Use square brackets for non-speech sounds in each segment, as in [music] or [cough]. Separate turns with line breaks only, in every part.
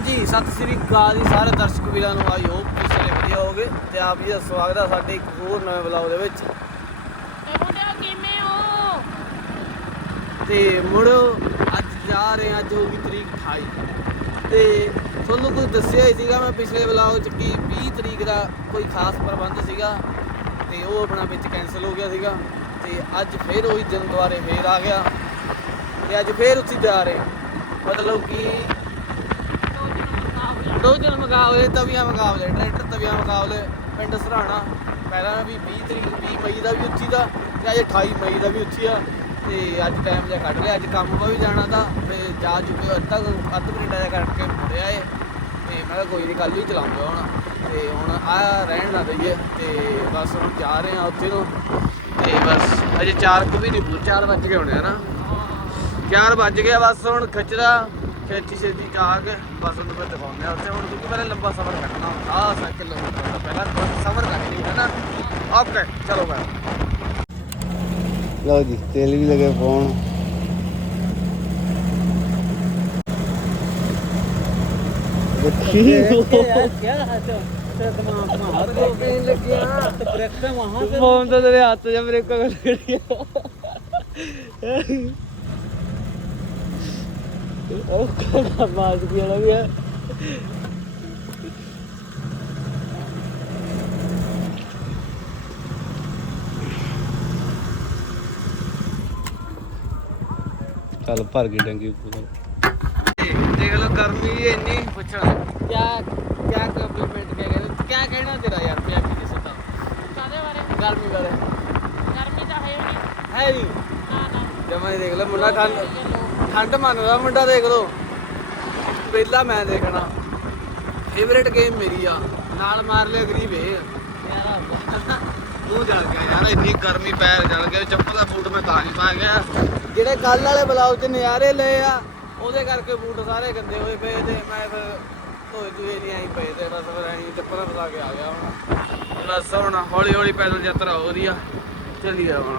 ਹਾਂਜੀ ਸਤਿ ਸ੍ਰੀ ਅਕਾਲ ਜੀ ਸਾਰੇ ਦਰਸ਼ਕ ਵੀਰਾਂ ਨੂੰ। ਆਈ ਹੋਪ ਤੁਸੀਂ ਸਾਰੇ ਵਧੀਆ ਹੋਗੇ ਤੇ ਆਪ ਜੀ ਦਾ ਸਵਾਗਤ ਹੈ ਸਾਡੇ ਇੱਕ ਹੋਰ ਨਵੇਂ ਵਲੌਗ ਦੇ ਵਿੱਚ।
ਤੇ ਮੁੰਡਿਓ ਕਿਵੇਂ ਹੋ?
ਤੇ ਮੁੜੋ ਅੱਜ ਜਾ ਰਹੇ ਹਾਂ ਅੱਜ ਹੋਊਗੀ ਤਰੀਕ 28 ਤੇ ਤੁਹਾਨੂੰ ਕੁਝ ਦੱਸਿਆ ਹੀ ਸੀਗਾ ਮੈਂ ਪਿਛਲੇ ਵਲੌਗ ਚ ਕਿ 20 ਤਰੀਕ ਦਾ ਕੋਈ ਖਾਸ ਪ੍ਰਬੰਧ ਸੀਗਾ ਤੇ ਉਹ ਆਪਣਾ ਵਿੱਚ ਕੈਨਸਲ ਹੋ ਗਿਆ ਸੀਗਾ। ਤੇ ਅੱਜ ਫੇਰ ਉਹੀ ਦਿਨ ਦੁਆਰੇ ਫੇਰ ਆ ਗਿਆ। ਤੇ ਅੱਜ ਫੇਰ ਉੱਥੇ ਜਾ ਰਹੇ। ਮਤਲਬ ਕਿ ਦੋ ਦਿਨ ਮੁਕਾਬਲੇ, ਤਵੀਆਂ ਮੁਕਾਬਲੇ, ਟਰੈਕਟਰ ਤਵੀਆਂ ਮੁਕਾਬਲੇ, ਪਿੰਡ ਸਰਾਣਾ। ਪਹਿਲਾਂ ਵੀ 20 ਤਰੀਕ 20 ਮਈ ਦਾ ਵੀ ਉੱਥੀ ਦਾ ਤੇ ਅੱਜ 28 ਮਈ ਦਾ ਵੀ ਉੱਥੀ ਆ। ਤੇ ਅੱਜ ਟਾਈਮ ਜਿਹਾ ਕੱਢ ਲਿਆ, ਅੱਜ ਕੰਮ 'ਤੇ ਵੀ ਜਾਣਾ ਤਾਂ, ਤੇ ਜਾ ਚੁੱਕੇ ਅੱਧਾ ਅੱਧ ਘੰਟਾ ਜਿਹਾ ਕਰਕੇ ਮੁੜਿਆ ਏ ਤੇ ਮੈਂ ਕਿਹਾ ਕੋਈ ਨਹੀਂ ਕੱਲ ਹੀ ਚਲਾਉਂਗਾ ਹੁਣ। ਤੇ ਹੁਣ ਆ ਰਹਿਣ ਨਾ ਦਈਏ, ਤੇ ਬਸ ਹੁਣ ਜਾ ਰਹੇ ਆ ਉੱਥੇ ਨੂੰ ਤੇ ਬਸ ਅਜੇ 4 ਕੁ ਵੀ ਨਹੀਂ ਪੂਰੇ 4 ਵੱਜ ਗਏ ਹੋਣੇ ਆ ਨਾ। 4 ਵੱਜ ਗਿਆ ਬਸ ਹੁਣ ਖਿੱਚਦਾ ਛੇਤੀ ਛੇਤੀ ਜਾ ਕੇ ਬਸ ਉਹਨੂੰ ਫਿਰ ਦਿਖਾਉਂਦੇ ਆ। ਉੱਥੇ ਹੁਣ ਕਿਉਂਕਿ ਪਹਿਲਾਂ ਲੰਬਾ ਸਫ਼ਰ ਕਰਨਾ ਹੁੰਦਾ ਆ ਸਾਈਕਲ ਲੰਬਾ ਪਹਿਲਾਂ ਥੋੜਾ ਸਫ਼ਰ ਕਰਨੀ ਹੈ ਨਾ? ਓਕੇ ਚਲੋ ਬਾਈ ਲਓ ਜੀ ਤੇਲ ਵੀ ਲਗੇ ਪਾਉਣ। ਦੇਖੀ। ਫੋਨ ਤਾਂ ਤੇਰੇ ਹੱਥ 'ਚ ਬ੍ਰੇਕਾਂ ਕਰ ਗਈ ਬਾਜ ਗਿਆ ਨਾ ਵੀ ਚੱਲ ਭਰ ਗਈ ਡੰਗੀ ਪੂਰਾ ਦੇਖ ਲੋ ਗਰਮੀ ਇੰਨੀ। ਪੁੱਛਣਾ ਕਿਆ ਕਿਆ ਕੰਪਲੀਮੈਂਟ ਕਿਆ ਕਹਿੰਦੇ ਕਿਆ ਕਹਿਣਾ ਤੇਰਾ ਯਾਰ ਪੰਜਾਬੀ ਦੇ ਸਿੱਧਾ?
ਕਾਦੇ ਬਾਰੇ?
ਗਰਮੀ ਬਾਰੇ
ਗਰਮੀ ਤਾਂ ਹੈ ਨਹੀਂ।
ਹੈ ਨਹੀਂ
ਨਾ ਨਾ।
ਜਮਾ ਹੀ ਦੇਖ ਲੈ ਮੁੰਡਾ ਠੰਡ ਠੰਡ ਮੰਨਦਾ ਮੁੰਡਾ ਦੇਖ ਲੋ ਪਹਿਲਾ ਮੈਂ ਦੇਖਣਾ। ਫੇਵਰੇਟ ਗੇਮ ਮੇਰੀ ਆ। ਨਾਲ ਮਾਰ ਲਿਆ ਗਰੀਬ ਇਹ। ਮੂੰਹ ਜਲ ਗਿਆ ਯਾਰ ਇੰਨੀ ਗਰਮੀ ਪੈਰ ਜਲ ਗਿਆ। ਚੱਪਲ ਦਾ ਬੂਟ ਮੈਂ ਤਾਂ ਨਹੀਂ ਪਾ ਗਿਆ। ਜਿਹੜੇ ਕੱਲ ਵਾਲੇ ਬਲਾਉ ਚ ਨਜ਼ਾਰੇ ਲਏ ਆ ਉਹਦੇ ਕਰਕੇ ਬੂਟ ਸਾਰੇ ਗੰਦੇ ਹੋਏ ਪਏ ਤੇ ਮੈਂ ਫਿਰ ਧੋਏ ਧੋਏ ਨਹੀਂ ਆਈ ਪਏ ਤੇ ਬਸ ਫਿਰ ਐਂ ਚੱਪਲਾਂ ਪਾ ਕੇ ਆ ਗਿਆ ਹੁਣ। ਬਸ ਹੁਣ ਹੌਲੀ ਹੌਲੀ ਪੈਦਲ ਯਾਤਰਾ ਹੋ ਰਹੀ ਆ। ਚੱਲੀ ਜਾਵਾਂ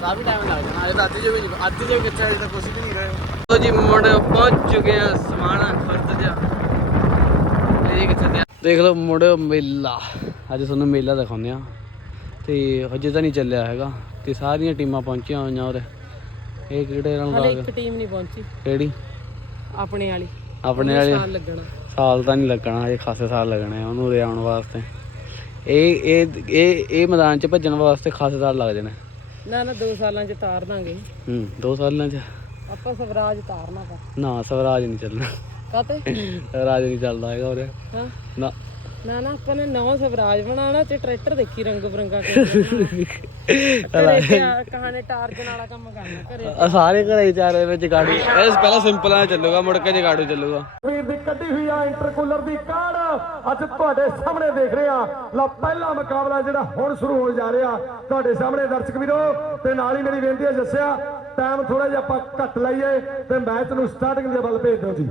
ਕਾਫੀ ਟਾਈਮ ਲੱਗ ਜਾਣਾ ਅਜੇ ਤਾਂ ਅੱਧੀ ਜੋ ਵੀ ਨਹੀਂ ਅੱਧੀ ਜੋ ਕਿੱਥੇ ਅਜੇ ਤਾਂ ਕੁਝ ਵੀ ਨਹੀਂ ਰਹੇ ਲੋ ਜੀ ਮੁੰਡ ਪਹੁੰਚ ਚੁੱਕੇ ਆ ਸਮਾਣਾ ਖੁਰਦ ਜਾ। ਇਹ ਕਿੱਥੇ ਤੇ ਦੇਖ ਲਓ ਮੁੰਡ ਮੇਲਾ। ਅੱਜ ਤੁਹਾਨੂੰ ਮੇਲਾ ਦਿਖਾਉਂਦੇ ਆ। ਤੇ ਹਜੇ ਤਾਂ ਨਹੀਂ ਚੱਲਿਆ ਹੈਗਾ। ਤੇ ਸਾਰੀਆਂ ਟੀਮਾਂ ਪਹੁੰਚੀਆਂ ਹੋਈਆਂ ਔਰ ਇਹ ਕਿਹੜੇ ਰੰਗ
ਹਲੇ ਇੱਕ ਟੀਮ ਨਹੀਂ ਪਹੁੰਚੀ।
ਕਿਹੜੀ?
ਆਪਣੇ ਵਾਲੀ।
ਆਪਣੇ ਵਾਲੇ?
ਸਾਲ ਲੱਗਣਾ।
ਸਾਲ ਤਾਂ ਨਹੀਂ ਲੱਗਣਾ ਹਜੇ ਖਾਸੇ ਸਾਲ ਲੱਗਣੇ ਉਹਨੂੰ ਉਰੇ ਆਉਣ ਵਾਸਤੇ। ਇਹ ਇਹ ਇਹ ਇਹ ਮੈਦਾਨ 'ਚ ਭੱਜਣ ਵਾਸਤੇ ਖਾਸੇ ਸਾਲ ਲੱਗ ਜਾਣੇ।
ਨਾ ਨਾ 2 ਸਾਲਾਂ ਚ ਤਾਰ ਦਾਂਗੇ।
ਹੂੰ ਦੋ ਸਾਲਾਂ 'ਚ?
ਆਪਾਂ ਸਵਰਾਜ ਤਾਰਨਾ ਵਾ।
ਨਾ ਸਵਰਾਜ ਨਹੀਂ ਚੱਲਣਾ।
ਕਾਤੇ
ਸਵਰਾਜ ਨਹੀਂ ਚੱਲਦਾ ਹੈਗਾ ਉਰੇ।
ਹਾਂ।
ਨਾ
ਨਾ ਨਾ ਆਪਾਂ ਨੇ ਨਵਾਂ ਸਵਰਾਜ ਬਣਾਉਣਾ ਤੇ ਟਰੈਕਟਰ ਦੇਖੀ ਰੰਗ ਬਰੰਗਾ ਕਹਾਣੇ ਟਾਰਜਨ ਵਾਲਾ ਕੰਮ ਕਰਨਾ ਘਰੇ।
ਸਾਰੇ ਘਰੇ ਚਾਰ ਵਿੱਚ ਗਾੜੀ। ਇਹ ਪਹਿਲਾਂ ਸਿੰਪਲ ਆ ਚੱਲੂਗਾ ਮੁੜ ਕੇ ਜਗਾੜੂ ਚੱਲੂਗਾ।
ਵੀਰ ਦੀ ਕੱਢੀ ਹੋਈ ਆ ਇੰਟਰਕੂਲਰ ਦੀ ਕਾੜ ਅੱਜ ਤੁਹਾਡੇ ਸਾਹਮਣੇ ਦੇਖ ਰਹੇ ਆ ਲਾ ਪਹਿਲਾ ਮੁਕਾਬਲਾ ਜਿਹੜਾ ਹੁਣ ਸ਼ੁਰੂ ਹੋਣ ਜਾ ਰਿਹਾ। ਤੁਹਾਡੇ ਸਾਹਮਣੇ ਦਰਸ਼ਕ ਵੀਰੋ ਤੇ ਨਾਲ ਹੀ ਮੇਰੀ ਬੇਨਤੀ ਹੈ ਦੱਸਿਆ ਟਾਈਮ ਥੋੜਾ ਜਿਹਾ ਆਪਾਂ ਘੱਟ ਲਾਈਏ ਤੇ ਮੈਚ ਨੂੰ ਸਟਾਰਟਿੰਗ ਦੇ ਵੱਲ ਭੇਜ ਦਿਓ ਜੀ।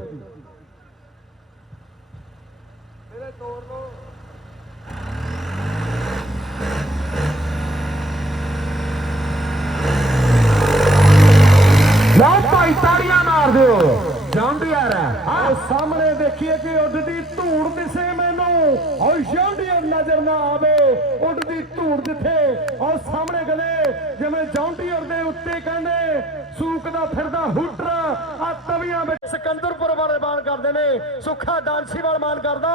ਲਓ ਭਾਈ ਤਾੜੀਆਂ ਮਾਰ ਦਿਓ। ਜੌਂਡੀਅਰ ਆ ਸਾਹਮਣੇ ਦੇਖੀਏ ਕਿ ਉੱਡਦੀ ਧੂੜ ਦਿਸੇ ਮੈਨੂੰ। ਓ ਜੌਂਡੀਅਰ ਨਜ਼ਰ ਨਾ ਆਵੇ। ਉੱਡਦੀ ਧੂੜ ਜਿੱਥੇ ਓ ਸਾਹਮਣੇ ਗਲੇ, ਜਿਵੇਂ ਜੌਂਡੀਅਰ ਦੇ ਉੱਤੇ ਕਹਿੰਦੇ, ਸੂਕਦਾ ਫਿਰਦਾ ਹੂਟਰ ਆ ਤਵੀਆਂ ਵਿੱਚ ਸਿਕੰਦਰਪੁਰ ਵਾਲੇ ਬਾਣ ਕਰਦੇ ਨੇ, ਸੁੱਖਾ ਡਾਂਸੀ ਵਾਲ ਮਾਨ ਕਰਦਾ,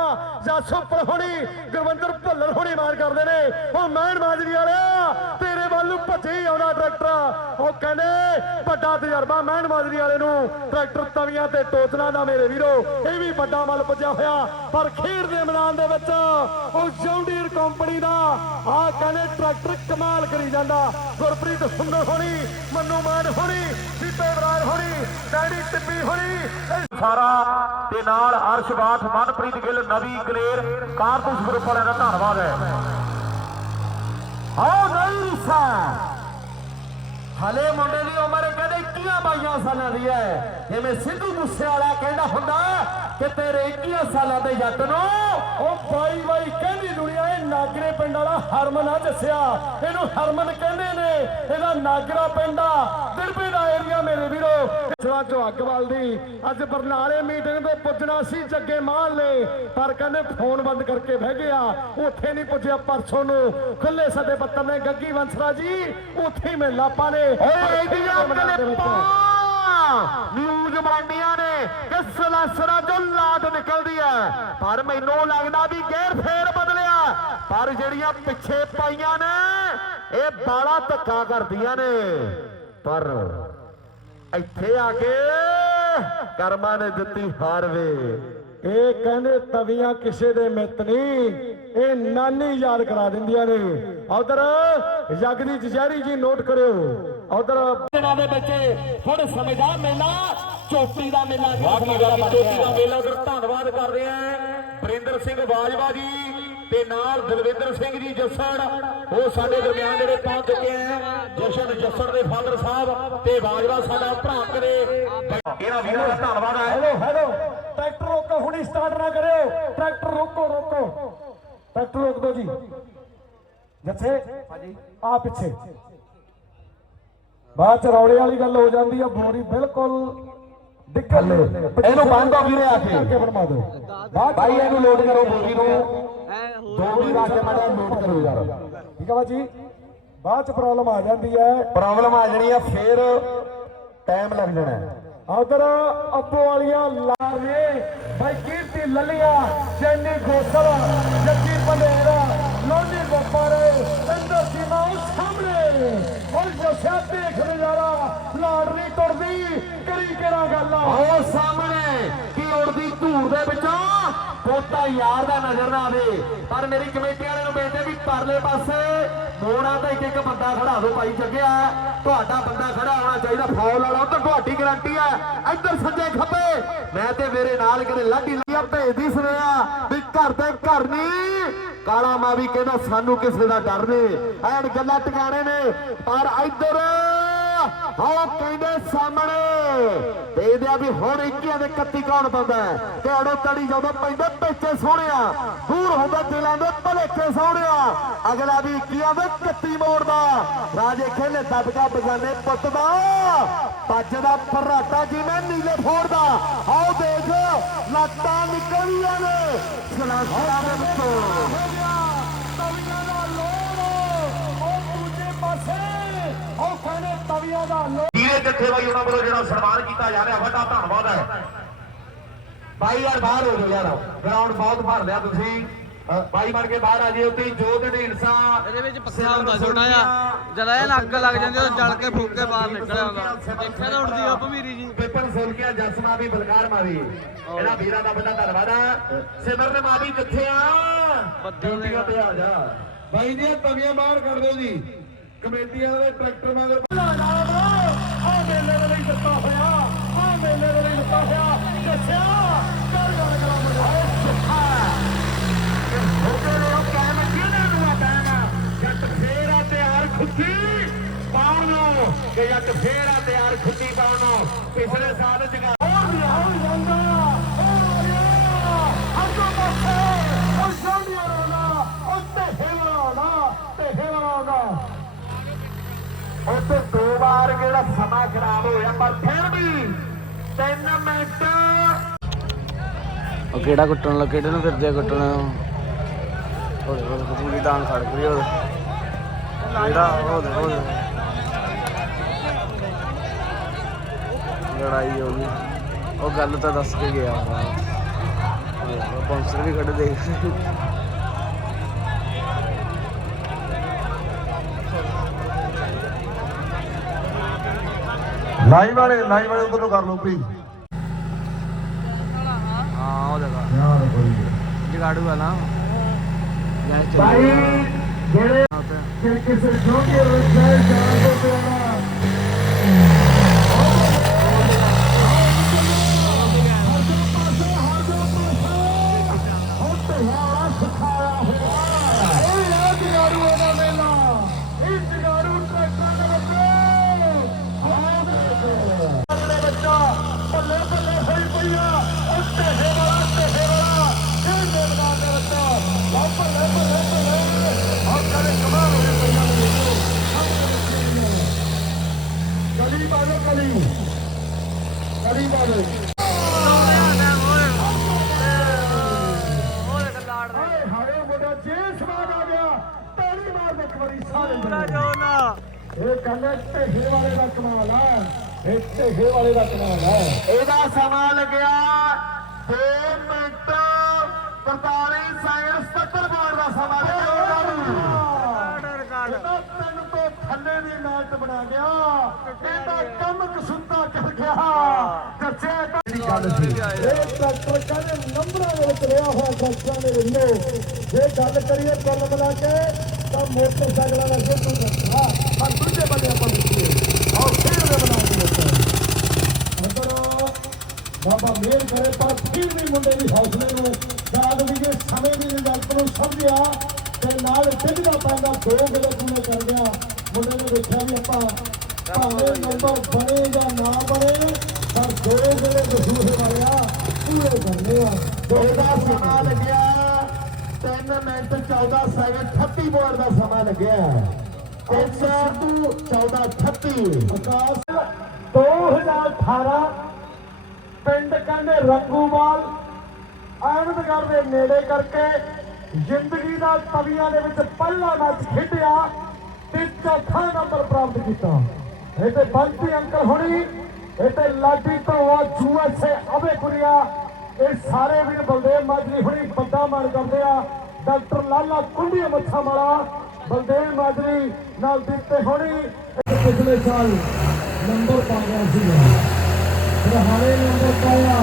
ਜਾਂ ਸੁਪਰ ਹੋਣੀ, ਗੁਰਵੰਦਰ ਹੋਣੀ ਮਾਨ ਕਰਦੇ ਨੇ, ਉਹ ਮੈਨ ਮਾਜਰੀ ਵਾਲਿਆ, ਤੇਰੇ ਵੱਲ ਨੂੰ ਭੱਜੇ ਆਉਂਦਾ ਟਰੈਕਟਰ, ਉਹ ਕਹਿੰਦੇ, ਵੱਡਾ ਤਜਰਬਾ ਮੈਨ ਮਾਜਰੀ ਵਾਲੇ ਨੂੰ, ਟਰੈਕਟਰ ਤਵੀਆਂ ਤੇ ਟੋਚਣਾ ਦਾ ਮੇਰੇ ਵੀਰੋ, ਇਹ ਵੀ ਵੱਡਾ ਮੱਲ ਪੁੱਜਿਆ ਹੋਇਆ, ਪਰ ਖੇਡ ਦੇ ਮੈਦਾਨ ਦੇ ਵਿੱਚ, ਉਹ ਜੌਂਡੀਅਰ ਕੰਪਨੀ ਦਾ ਆ ਕਹਿੰਦੇ ਟਰੈਕਟਰ ਕਮਾਲ ਕਰੀ ਜਾਂਦਾ। ਗੁਰਪ੍ਰੀਤ ਸੁੰਦਰ ਹੋਣੀ, ਮੰਨੂ ਮਾਨ ਹੋਣੀ ਸੀਤੇ ਬਰਾੜ ਹੋਣੀ, ਡੈਡੀ ਟਿੱਪੀ ਹੋਣੀ ਸਾਰਾ ਤੇ ਨਾਲ ਅਰਸ਼ਵਾਠ ਮਨਪ੍ਰੀਤ ਗਿੱਲ, ਨਵੀ ਕਲੇਰ, ਕਾਰਤੂਸ ਗਰੁੱਪ ਵਾਲਿਆਂ ਦਾ ਧੰਨਵਾਦ ਹੈ। ਆਓ ਨਹੀਂ ਸਾ ਹਲੇ ਮੁੰਡੇ ਦੀ ਉਮਰ ਕਹਿੰਦੇ 21 ਬਾਈਆਂ ਸਾਲਾਂ ਦੀ ਹੈ। ਜਿਵੇਂ ਸਿੱਧੂ ਮੂਸੇਵਾਲਾ ਕਹਿੰਦਾ ਹੁੰਦਾ, ਕਿ ਤੇਰੇ 21 ਸਾਲਾਂ ਦੇ ਜੱਟ ਨੂੰ ਉਹ ਬਾਈ ਬਾਈ ਕਹਿੰਦੀ ਦੁਨੀਆ ਇਹ ਨਾਗਰੇ ਪਿੰਡ ਵਾਲਾ ਹਰਮਨ ਆ ਦੱਸਿਆ ਇਹਨੂੰ ਹਰਮਨ ਕਹਿੰਦੇ ਨੇ, ਇਹਦਾ ਨਾਗਰਾ ਪਿੰਡ ਆ। ਦਾ ਏਰੀਆ ਮੇਰੇ ਵੀਰੋ। ਚਵਾ ਚੋ ਅੱਗ ਬਲਦੀ ਅੱਜ ਬਰਨਾਲੇ ਮੀਟਿੰਗ ਤੇ ਪੁੱਜਣਾ ਸੀ, ਜੱਗੇ ਮਾਲ ਨੇ। ਪਰ ਕਹਿੰਦੇ ਫੋਨ ਬੰਦ ਕਰਕੇ ਬਹਿ ਗਿਆ। ਉੱਥੇ ਨਹੀਂ ਪੁੱਜਿਆ ਪਰਸੋਂ ਨੂੰ। ਖੁੱਲੇ ਸੱਦੇ ਪੱਤਰ ਨੇ, ਗੱਗੀ ਵੰਸਰਾ ਜੀ, ਉੱਥੇ ਹੀ ਮਿਲਣਾ ਆਪਾਂ ਨੇ। ਓਏ ਇੰਡੀਆ ਕਲਿੱਪਾਂ ਨਿਊਜ਼ ਮੰਡੀਆਂ ਨੇ ਕਿ ਸਲਾਸਰਾ ਜੋ ਲਾਟ ਨਿਕਲਦੀ ਹੈ ਪਰ ਮੈਨੂੰ ਲੱਗਦਾ ਵੀ ਗੇਰ ਫੇਰ ਬਦਲਿਆ। ਪਰ ਜਿਹੜੀਆਂ ਪਿੱਛੇ ਪਾਈਆਂ ਨੇ ਇਹ ਬਾਲਾ ਧੱਕਾ ਕਰਦੀਆਂ ਨੇ। ਪਰ ਇੱਥੇ ਆ ਕੇ ਕਰਮਾਂ ਨੇ ਦਿੱਤੀ ਹਾਰ ਵੇ। ਇਹ ਕਹਿੰਦੇ ਤਵੀਆਂ ਕਿਸੇ ਦੇ ਮਿੱਤ ਨਹੀਂ ਇਹ ਨਾਨੀ ਯਾਦ ਕਰਾ ਦਿੰਦੀਆਂ ਨੇ। ਉਧਰ ਜੱਗ ਦੀ ਜਜੈਰੀ ਜੀ ਨੋਟ ਕਰਿਓ। ਉਧਰ ਦਿਨਾਂ ਦੇ ਵਿੱਚ ਹੁਣ ਸਮਝਾ ਮੇਲਾ ਚੋਟੀ ਦਾ ਮੇਲਾ ਚੋਟੀ ਦਾ ਮੇਲਾ ਉਧਰ ਧੰਨਵਾਦ ਕਰਦੇ ਆ ਬਰਿੰਦਰ ਸਿੰਘ ਬਾਜਵਾ ਜੀ ਤੇ ਨਾਲ ਦਲਵਿੰਦਰ ਸਿੰਘ ਜੀ ਜੱਸੜ ਉਹ ਸਾਡੇ ਦਰਮਿਆਨ ਜਿਹੜੇ ਪਹੁੰਚ ਚੁੱਕੇ ਆ ਜਸ਼ਨ ਜੱਸੜ ਦੇ ਫਾਦਰ ਸਾਹਿਬ ਤੇ ਬਾਜਵਾ ਸਾਡਾ ਭਰਾ ਕਰੇ ਇਹਨਾਂ ਵੀਰਾਂ ਦਾ ਧੰਨਵਾਦ ਹੈ। ਹੈਲੋ ਹੈਲੋ ਟਰੈਕਟਰ ਰੋਕੋ ਹੁਣੀ ਸਟਾਰਟ ਨਾ ਕਰਿਓ। ਟਰੈਕਟਰ ਰੋਕੋ ਰੋਕੋ। ਟਰੈਕਟਰ ਰੋਕ ਦਿਓ ਜੀ। ਜੱਥੇ ਆ ਪਿੱਛੇ। ਬਾਅਦ ਚ ਰੌਲੇ ਵਾਲੀ ਗੱਲ ਹੋ ਜਾਂਦੀ ਆ ਬੋਰੀ ਬਿਲਕੁਲ ਡਿੱਗਲ ਇਹਨੂੰ ਬੰਦ ਆ ਵੀਰੇ ਆ ਕੇ ਬਣਵਾ ਦਿਓ। ਭਾਈ ਇਹਨੂੰ ਲੋਡ ਕਰੋ ਬੋਰੀ ਨੂੰ। ਦੋ ਵੀ ਵਾਸਤੇ ਮਾੜਾ ਨੋਟ ਕਰੋ ਯਾਰ। ਠੀਕ ਆ ਬਾਜੀ ਬਾਅਦ ਚ ਪ੍ਰੋਬਲਮ ਆ ਜਾਂਦੀ ਹੈ ਪ੍ਰੋਬਲਮ ਆ ਜਾਣੀ ਆ ਫੇਰ ਟਾਈਮ ਲੱਗ ਜਾਣਾ। ਉਧਰ ਅੱਬੋ ਵਾਲੀਆਂ ਲਾਰੇ ਭਾਈ ਕੀਰਤੀ ਲੱਲੀਆ ਚੈਨੀ ਗੋਸਲ ਜੱਗੀ ਪੰਡੇਰਾ ਲੋਨੀ ਗੋਪਾਰੇ ਇੰਦਰ ਸੀਮਾ ਉਹ ਸਾਹਮਣੇ। ਹੁਣ ਜੱਸਿਆ, ਦੇਖ ਨਜ਼ਾਰਾ। ਲਾੜਨੀ ਟੁਰਦੀ ਕਰੀ ਕਿਹੜਾ ਗੱਲ ਆ? ਉਹ ਸਾਹਮਣੇ। ਕੀ ਉੜਦੀ ਧੂੜ ਦੇ ਵਿੱਚੋਂ? ਪੋਤਾ ਯਾਰ ਦਾ ਨਜ਼ਰ ਨਾ ਆਵੇ। ਪਰ ਮੇਰੀ ਕਮੇਟੀ ਵਾਲਿਆਂ ਨੂੰ ਬੇਨਤੀ ਵੀ ਪਰਲੇ ਪਾਸੇ ਮੋੜਾਂ ਤਾਂ ਇੱਕ ਇੱਕ ਬੰਦਾ ਖੜਾ ਦਿਓ ਭਾਈ ਜੱਗਿਆ। ਤੁਹਾਡਾ ਬੰਦਾ ਖੜਾ ਹੋਣਾ ਚਾਹੀਦਾ। ਫਾਉਲ ਵਾਲਾ ਤਾਂ ਤੁਹਾਡੀ ਗਰੰਟੀ ਹੈ ਇੱਧਰ ਸੱਜੇ ਖੱਬੇ। ਮੈਂ ਤੇ ਮੇਰੇ ਨਾਲ ਕਿਤੇ ਲਾਡੀ ਲਿਆ ਭੇਜਦੀ ਸੁਣਿਆ ਵੀ ਘਰ ਤੇ ਘਰ ਨਹੀਂ। ਕਾਲਾ ਮਾ ਵੀ ਕਹਿੰਦਾ ਸਾਨੂੰ ਕਿਸੇ ਦਾ ਡਰ ਨਹੀਂ। ਐਨ ਗੱਲਾਂ ਟਿਕਾਣੇ ਨੇ, ਪਰ ਇੱਧਰ ਉਹ ਕਹਿੰਦੇ ਸਾਹਮਣੇ। ਇਹਦੇ ਆ ਵੀ ਹੁਣ 21 ਦੇ 31 ਕੌਣ ਹੈ? ਤੇ ਅੜੋ ਤੜੀ ਜਦੋਂ ਪੈਂਦੇ ਪੇਚੇ ਸੋਹਣਿਆ। ਦੂਰ ਹੁੰਦਾ ਦਿਲਾਂ ਦੇ ਭਲੇਖੇ ਸੋਹਣਿਆ। ਅਗਲਾ ਵੀ 21 ਦੇ 31 ਮੋੜਦਾ। ਰਾਜੇ ਖੇਲੇ ਦਬਕਾ ਬਗਾਨੇ ਪੁੱਤ ਦਾ ਭੱਜਦਾ ਫਰਾਟਾ ਜਿਵੇਂ ਨੀਲੇ ਫੋੜਦਾ ਆਓ ਦੇਖ ਲੱਤਾਂ ਨਿਕਲੀਆਂ ਨੇ। ਸਲਾਸਲਾ ਦੇ ਵਿੱਚੋਂ ਤਵੀਆਂ ਦਾ ਲੋੜ ਉਹ ਦੂਜੇ ਪਾਸੇ ਉਹ ਕਹਿੰਦੇ ਤਵੀਆਂ ਦਾ ਲੋੜ
ਵੀਰੇ ਜੱਥੇ ਬਾਈ ਉਹਨਾਂ ਵੱਲੋਂ ਜਿਹੜਾ ਸਨਮਾਨ ਕੀਤਾ ਜਾ ਰਿਹਾ ਵੱਡਾ ਧੰਨਵਾਦ ਹੈ। ਬਾਈ ਯਾਰ ਬਾਹਰ ਹੋ ਜਾਓ ਯਾਰ ਗਰਾਊਂਡ ਬਹੁਤ ਭਰ ਲਿਆ ਤੁਸੀਂ। ਬਾਈ ਬਣ ਕੇ ਬਾਹਰ ਆ ਜਿਓ ਤੇ ਜੋਤ ਢੀਂਡਸਾ
ਇਹਦੇ ਵਿੱਚ ਪੱਖਾ ਹੁੰਦਾ ਛੋਟਾ ਜਿਹਾ। ਜਦ ਇਹ ਅੱਗ ਲੱਗ ਜਾਂਦੀ ਉਹ ਜਲ ਕੇ ਫੂਕ ਕੇ ਬਾਹਰ ਨਿਕਲਿਆ ਹੁੰਦਾ। ਦੇਖਿਆ ਤਾਂ ਉੜਦੀ ਆ ਭਮੀਰੀ ਜੀ।
ਪੇਪਰ ਸੁਲਕਿਆ ਜਸਮਾ ਵੀ ਬਲਕਾਰ ਮਾਵੀ ਇਹਨਾਂ ਵੀਰਾਂ ਦਾ ਵੱਡਾ ਧੰਨਵਾਦ ਹੈ। ਸਿਮਰਨ ਮਾਵੀ ਕਿੱਥੇ ਆ। ਡਿਊਟੀਆਂ ਤੇ ਆ ਜਾ। ਬਾਈ ਦੀਆਂ ਤਵੀਆਂ ਬਾਹਰ ਕਰ ਦਿਓ ਜੀ। ਕਮੇਟੀਆਂ ਦੇ ਟਰੈਕਟਰ ਮਗਰ
ਆ ਦਿੱਤਾ ਹੋਇਆ। ਆ ਮੇਲੇ ਦੇ ਲਈ ਦਿੱਤਾ ਹੋਇਆ। ਦੱਸਿਆ ਕਰ ਗੱਲ ਕਰਾ ਮੁੰਡਾ
ਉਹਦੇ ਲਈ ਉਹ ਕਾਇਮ ਕਿਹਨਾਂ ਨੂੰ ਆ ਕਾਇਮ ਜੱਟ ਫੇਰਾ ਤਿਆਰ ਖੁੱਦੀ ਪਾਉਣ ਨੂੰ। ਕਿ ਜੱਟ ਫੇਰਾ ਤਿਆਰ ਖੁੱਦੀ ਪਾਉਣ ਨੂੰ। ਪਿਛਲੇ ਸਾਲ ਜਗਾ
ਹੋਰ ਵੀ ਹੋਰ ਜਾਂਦਾ ਹੋ ਰਿਹਾ ਅੱਗੋਂ ਪਾਸੇ ਉਹ ਸਾਹਮਣੇ ਰੋਣਾ ਉਹ ਤੇ ਹੈਵਾਣਾ ਤੇ ਹੈਵਾਣਾ
ਉੱਥੇ ਦੋ ਵਾਰ ਜਿਹੜਾ ਸਮਾਂ ਖਰਾਬ ਹੋਇਆ, ਪਰ ਫਿਰ ਵੀ 3 ਮਿੰਟ।
ਉਹ ਕਿਹੜਾ ਕੁੱਟਣ ਲੱਗ? ਕਿਹੜੇ ਨੂੰ ਫਿਰਦੇ ਕੁੱਟਣ? ਹੋਲੇ ਹੋਲੇ ਪੂਰੀ ਡਾਂਗ ਖੜ ਗਈ ਹੋਲੇ ਕਿਹੜਾ ਹੋਲੇ ਹੋਲੇ ਲੜਾਈ ਹੋ ਗਈ। ਉਹ ਗੱਲ ਤਾਂ ਦੱਸ ਕੇ ਗਿਆ। ਉਹ ਵੀ ਕੱਢ ਦੇ
ਲਾਈਵ ਵਾਲੇ ਲਾਈਵ ਵਾਲੇ ਉਧਰ ਨੂੰ ਕਰ ਲਓ ਪਲੀਜ਼
ਹਾਂ ਉਹ ਜਗਾ
ਯਾਰ ਕੋਈ
ਜਗਾੜੂ ਆ ਨਾ ਜਾਂ
ਭਾਈ ਜਿਹੜੇ
ਚੱਲ
ਕਿਸੇ ਛੋਟੇ ਰਸਾਇ ਜਾਣ ਤੋਂ Kaliu. Kalibary. ਹਾਏ ਹਾਏ ਮੁੰਡਾ ਜੇਸ ਮਾਰ ਆ ਗਿਆ ਪਹਿਲੀ ਵਾਰ ਦੇਖ ਵਾਰੀ ਸਾਰੇ ਜਣੇ। ਇਹ ਕਹਿੰਦਾ ਢੇਹੇ ਵਾਲੇ ਦਾ ਕਮਾਲ ਆ ਇਹ ਢੇਹੇ ਵਾਲੇ ਦਾ ਕਮਾਲ ਆ
ਇਹਦਾ ਸਮਾਂ ਲੱਗਿਆ 2 ਮਿੰਟ 45 ਸੈਕਿੰਡ 70 ਬਾਰ ਦਾ ਸਮਾਂ ਲੱਗਿਆ ਉਹਨਾਂ ਨੂੰ
ਇਹਦਾ ਤਿੰਨ ਤੋਂ ਥੱਲੇ ਦੀ ਨਾਲਟ ਬਣਾ ਗਿਆ ਇਹਦਾ ਕੰਮ ਗੱਲ ਸੀ। ਇਹ ਟਰੈਕਟਰ ਕਹਿੰਦੇ ਨੰਬਰਾਂ ਦੇ ਵਿੱਚ ਰਿਹਾ ਹੋਇਆ ਟਰੈਕਟਰਾਂ ਦੇ ਵਿੱਚੋਂ। ਜੇ ਗੱਲ ਕਰੀਏ ਕੁੱਲ ਮਿਲਾ ਕੇ, ਤਾਂ ਮੋਟਰਸਾਈਕਲਾਂ ਦਾ ਸਿੱਧੂ ਰੱਖਾ ਪਰ ਦੂਜੇ ਬੰਦੇ ਆਪਾਂ ਦੇਖੀਏ ਆਹ ਫੇਰ ਦੇ ਬਣਾ ਕੇ ਮੋਟਰ ਬਾਬਾ ਮੇਰ ਕਰੇ, ਪਰ ਫਿਰ ਵੀ ਮੁੰਡੇ ਦੀ ਹੌਸਲੇ ਨੂੰ। ਯਾਦ ਵੀ ਜੇ ਸਮੇਂ ਦੀ ਰਿਜ਼ਲਟ ਨੂੰ ਸਮਝਿਆ, ਤੇ ਨਾਲ ਡਿੱਗਦਾ ਪੈਂਦਾ, ਦੋ ਕਿਲੋ ਪੂਰੇ ਕਰ ਗਿਆ। ਮੁੰਡੇ ਨੇ ਦੇਖਿਆ ਵੀ ਆਪਾਂ ਭਾਵੇਂ ਨੰਬਰ
2000 ਸਮਾਂ ਲੱਗਿਆ। 3 ਮਿੰਟ 14 ਸੈਕਿੰਡ 36 ਬੋਰ ਦਾ ਸਮਾਂ ਲੱਗਿਆ। 314 36
ਵਿਕਾਸ 2018 ਪਿੰਡ ਕਹਿੰਦੇ ਰੰਗੂਵਾਲ ਅਹਿਮਦਗੜ ਦੇ ਨੇੜੇ ਕਰਕੇ ਜ਼ਿੰਦਗੀ ਦਾ ਤਵੀਆਂ ਦੇ ਵਿੱਚ ਪਹਿਲਾ ਮੈਚ ਖੇਡਿਆ ਤੇ ਚੌਥਾ ਨੰਬਰ ਪ੍ਰਾਪਤ ਕੀਤਾ। ਇਹਦੇ ਬੰਤੀ ਅੰਕਲ ਹੋਣੀ ਇਹਦੇ ਲਾਡੀ ਤੋਂ ਆ ਜੂਐਸਏ ਅਵੇ ਕੁਰੀਆ ਇਹ ਸਾਰੇ ਵੀਰ ਬਲਦੇਵ ਮਾਜਰੀ ਹੁਣੀ ਵੱਡਾ ਮਾਰ ਕਰਦੇ ਆ। ਡਾਕਟਰ ਲਾਲਾ ਕੁੰਡੀ ਮੱਥਾ ਮਾਲਾ ਬਲਦੇਵ ਮਾਜਰੀ ਨਾਲ ਦਿੱਤੇ ਹੁਣੀ। ਪਿਛਲੇ ਸਾਲ ਨੰਬਰ ਪਾ ਗਿਆ ਸੀਗਾ ਫਿਰ ਹਾਲੇ ਨੰਬਰ ਪਾਇਆ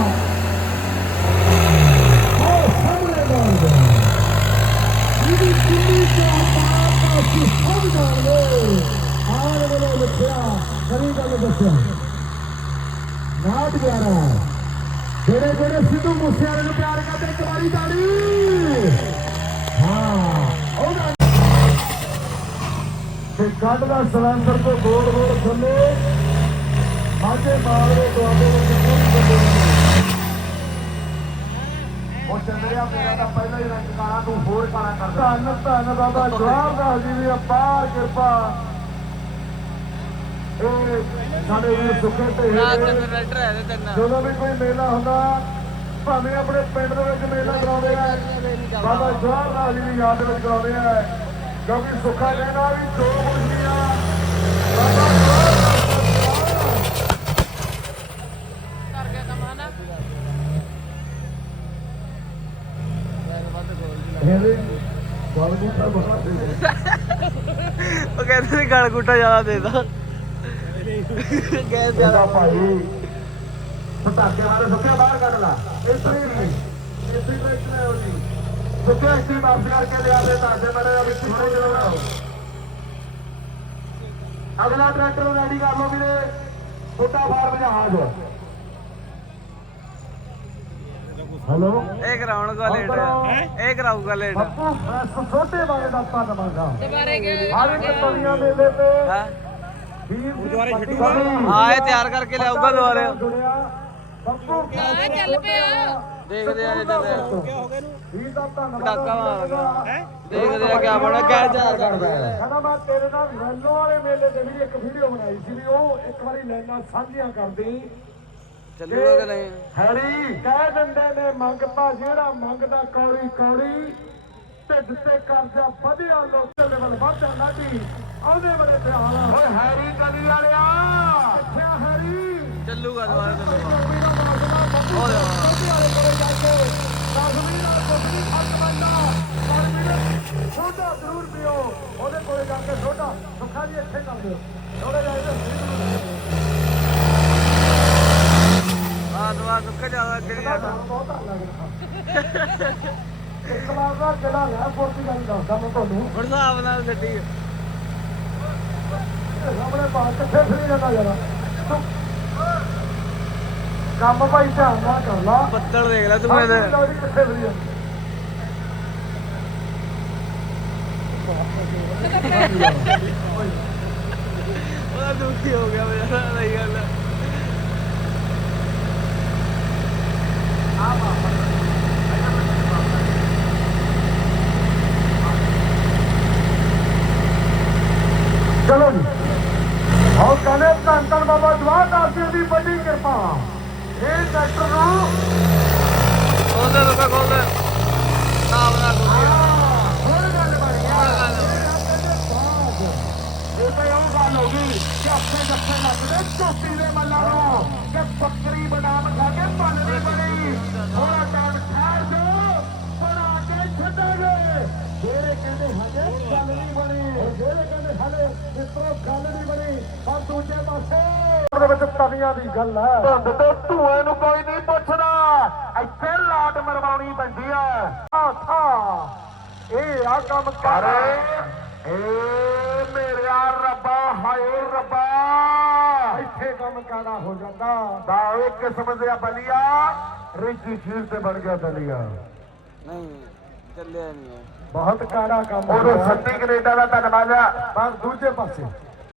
ਉਹ ਸਾਹਮਣੇ ਬਾਲ ਗਿਆ ਇਹਦੀ ਕਿੰਨੀ ਚਾਹਤ ਆ ਸਭ ਜਾਣਦੇ। ਆਣ ਵੇਲੇ ਲਿਖਿਆ, ਕਰੀ ਗੱਲ ਦੱਸਿਆ। ਨਾਟ ਗਿਆਰਾ। ਜਿਹੜੇ ਜਿਹੜੇ ਸਿੱਧੂ ਮੂਸੇਵਾਲੇ ਨੂੰ ਪਿਆਰ ਕਰਦੇ ਇੱਕ ਵਾਰੀ ਹਾਂ ਉਹਦਾ ਤੇ ਕੱਢ ਦਾ ਸਲੈਂਸਰ ਤੋਂ ਗੋਲ ਗੋਲ ਥੱਲੇ ਮਾਝੇ ਮਾਲਵੇ ਦੁਆਬੇ ਦੇ ਕੋਈ ਬੰਦੇ
ਉਹ ਚੰਦਰਿਆ ਮੇਰਾ ਤਾਂ ਪਹਿਲਾਂ ਹੀ ਰੰਗ ਕਾਲਾ ਤੂੰ ਹੋਰ ਕਾਲਾ ਕਰ
ਧੰਨ ਧੰਨ ਬਾਬਾ ਜਵਾਹਰਦਾਸ ਜੀ ਦੀ ਅਪਾਰ ਕਿਰਪਾ। ਸਾਡੇ ਵੀਰ ਤੇ
ਰਾਤ ਹੈ ਤੇ
ਜਦੋਂ ਵੀ ਕੋਈ ਮੇਲਾ ਹੁੰਦਾ ਭਾਵੇਂ ਆਪਣੇ ਪਿੰਡ ਦੇ ਵਿੱਚ ਮੇਲਾ ਕਰਾਉਂਦੇ ਆ ਬਾਬਾ ਜਵਾਹਰਦਾਸ ਜੀ ਦੀ ਯਾਦ ਵਿੱਚ ਕਰਾਉਂਦੇ ਆ ਕਿਉਂਕਿ ਸੁੱਖਾ ਕਹਿੰਦਾ ਵੀ ਦੋ ਬਾਬਾ
ਉਹ ਕਹਿੰਦੇ ਗਲ ਗੁੱਟਾ ਜ਼ਿਆਦਾ ਦੇਦਾ ਗੈਸ
ਇਹਦਾ ਭਾਈ
ਪਟਾਕੇ ਵਾਲੇ ਸੁੱਕਿਆ ਬਾਹਰ ਕੱਢ ਲਾ।
ਇਸਤਰੀ ਨਹੀਂ। ਇਸਤਰੀ ਕੋਈ ਇਤਨਾ ਹੋ ਨਹੀਂ
ਸੁੱਕਿਆ ਇਸਤੀ ਵਾਪਸ ਕਰਕੇ ਲਿਆ ਦੇ ਤਾਜੇ ਬੜੇ ਅਭੀ ਥੋੜੇ ਚਲਾਉਣਾ ਅਗਲਾ ਟਰੈਕਟਰ ਰੈਡੀ ਕਰ ਲਓ ਵੀਰੇ। ਛੋਟਾ ਫਾਰਮ ਜਹਾਜ਼।
ਹੈਲੋ?
ਇਹ ਕਰਾਉਣ ਕੋ ਲੇਟ ਇਹ ਕਰਾਊਗਾ ਲੇਟ
ਬੱਪੂ ਛੋਟੇ ਵਾਲੇ ਦਾ ਧੰਨਵਾਦ
ਦੁਬਾਰੇ ਗਏ
ਹਰ ਦੁਨੀਆ ਮੇਲੇ ਤੇ
ਹਾਂ।
ਵੀਰ ਗੁਰਦੁਆਰੇ ਛੱਡੂਗਾ
ਹਾਂ ਇਹ ਤਿਆਰ ਕਰਕੇ ਲਿਆਊਗਾ ਦੁਬਾਰੇ।
ਜੁੜਿਆ ਬੱਪੂ
ਆ ਚੱਲ ਪਿਆ।
ਦੇਖਦੇ ਆ ਚੱਲਦੇ ਆ
ਵੀਰ ਦਾ ਧੰਨਵਾਦ।
ਪਟਾਕਾ ਮਾਰਦਾ ਦੇਖਦੇ ਆ ਕਿਆ ਬਣਾ ਗੈਸ ਤਿਆਰ ਕਰਦਾ ਹੈ
ਕਹਿੰਦਾ ਮੈਂ ਤੇਰੇ ਨਾਲ ਲੈਨੋ ਵਾਲੇ ਮੇਲੇ ਤੇ ਵੀ ਇੱਕ ਵੀਡੀਓ ਬਣਾਈ ਸੀ ਵੀ ਉਹ ਇੱਕ ਵਾਰੀ ਲੈਣਾ ਸਾਂਝੀਆਂ ਕਰਦੀ।
ਚੱਲੂਗਾ ਕਿ ਨਹੀਂ?
ਹੈਰੀ ਕਹਿ ਦਿੰਦੇ ਨੇ ਮੰਗਤਾ ਜਿਹੜਾ ਮੰਗਦਾ ਕੌੜੀ ਕੌੜੀ ਢਿੱਡ ਤੇ ਕਰਜ਼ਾ ਵਧਿਆ ਲੋਕਾਂ ਦੇ ਵੱਲ ਵਧਦਾ ਨਾਟੀ ਆਉਂਦੇ ਵੇਲੇ ਤੇ ਹਾਲਾ
ਓਏ ਹੈਰੀ ਕਲੀ ਵਾਲਿਆ।
ਕਿੱਥੇ ਹੈਰੀ?
ਚੱਲੂਗਾ ਦੁਬਾਰਾ ਚੱਲੂਗਾ। ਜਾ।
ਛੋਟੇ ਵਾਲੇ ਕੋਲੇ ਜਾ ਕੇ ਗਰਮੀ ਨਾਲ ਬੰਦਾ ਜ਼ਰੂਰ ਪੀਓ। ਉਹਦੇ ਕੋਲੇ ਜਾ ਕੇ ਸੋਡਾ ਸੁੱਖਾ ਜੀ ਇੱਥੇ ਕਰ ਦਿਓ। ਥੋੜੇ ਜਾ ਕੇ
ਆ ਦੁਬਾਰਾ ਸੁੱਕਾ ਜ਼ਿਆਦਾ ਅੱਗੇ ਨਹੀਂ ਜਾਣਾ
ਬਹੁਤ [laughs] ਇੱਕ ਵਾਰ ਦਾ ਕਿਹੜਾ ਲੈ ਪੁਰਤਗਾਲ ਦੱਸਦਾ ਮੈਂ ਤੁਹਾਨੂੰ
ਹਿਸਾਬ ਨਾਲ ਗੱਡੀ
ਸਾਹਮਣੇ ਬਾਹਰ ਕਿੱਥੇ ਫਰੀ ਜਾਂਦਾ ਜਰਾ ਤੂੰ ਕੰਮ ਭਾਈ ਧਿਆਨ ਨਾਲ ਕਰ ਲਾ
ਬੱਦਲ ਦੇਖ ਲੈ ਤੂੰ ਇਹਦੇ।
ਸਾਹਮਣੇ ਕਿੱਥੇ ਫਰੀ ਜਾਂਦਾ
ਉਹਦਾ ਦੁਖੀ ਹੋ ਗਿਆ ਮੇਰਾ, ਸਹੀ ਗੱਲ ਹੈ
ਚਲੋ ਜੀ ਆਓ ਕਹਿੰਦੇ ਧੰਨ ਧੰਨ ਬਾਬਾ ਜਵਾਹਰਦਾਸ ਜੀ ਦੀ ਵੱਡੀ ਕਿਰਪਾ। ਇਹ ਡਾਕਟਰ ਨੂੰ
ਖੋਲ ਦੇ ਲੋਕਾਂ ਖੋਲ ਦੇ ਹਿਸਾਬ ਨਾਲ
ਬਣੀ
ਗੱਲ
ਹੋ ਗਈ।
ਦੋਸਤੀ ਦੇ ਮੱਲਾਂ ਨੂੰ ਕਿ ਬੱਕਰੀ ਬਦਾਮ ਖਾ ਕੇ ਨਹੀਂ ਬਣੀ। ਥੋੜਾ ਟਾਈਮ ਠਹਿਰ ਜਾਓ ਬਣਾ ਕੇ ਛੱਡਾਂਗੇ।
ਜਿਹੜੇ ਕਹਿੰਦੇ ਹਜੇ ਗੱਲ ਨਹੀਂ ਬਣੀ ਜਿਹੜੇ ਕਹਿੰਦੇ ਹਲੇ ਮਿੱਤਰੋ ਗੱਲ ਨਹੀਂ ਬਣੀ ਦੂਜੇ ਪਾਸੇ। ਦੇ ਵਿੱਚ ਤਵੀਆਂ ਦੀ ਗੱਲ ਹੈ।
ਧੁੰਦ ਤੇ ਧੂਏ ਨੂੰ ਕੋਈ ਨਹੀਂ ਪੁੱਛਦਾ। ਇੱਥੇ ਲਾਟ ਮਰਵਾਉਣੀ ਪੈਂਦੀ ਆ।
ਆਥਾ ਇਹ ਆ ਕੰਮ ਕਰ
ਅਰੇ ਏ ਮੇਰਾ ਰੱਬਾ ਹਾਏ ਰੱਬਾ।
ਇੱਥੇ ਕੰਮ ਕਾਣਾ ਹੋ ਜਾਂਦਾ?
ਦਾ ਇੱਕ ਕਿਸਮ ਦੇ ਬਲੀਆ ਰਿੱਜੀ ਸ਼ੀਰ ਤੇ ਬਣ ਗਿਆ ਬਲੀਆ।
ਨਹੀਂ ਚੱਲਿਆ ਨਹੀਂ ਹੈ।
ਬਹੁਤ ਕਾੜਾ ਕੰਮ ਹੋਇਆ।
ਸੱਤੀ ਕੈਨੇਡਾ ਦਾ ਧੰਨਵਾਦ ਆ।
ਪਰ ਦੂਜੇ ਪਾਸੇ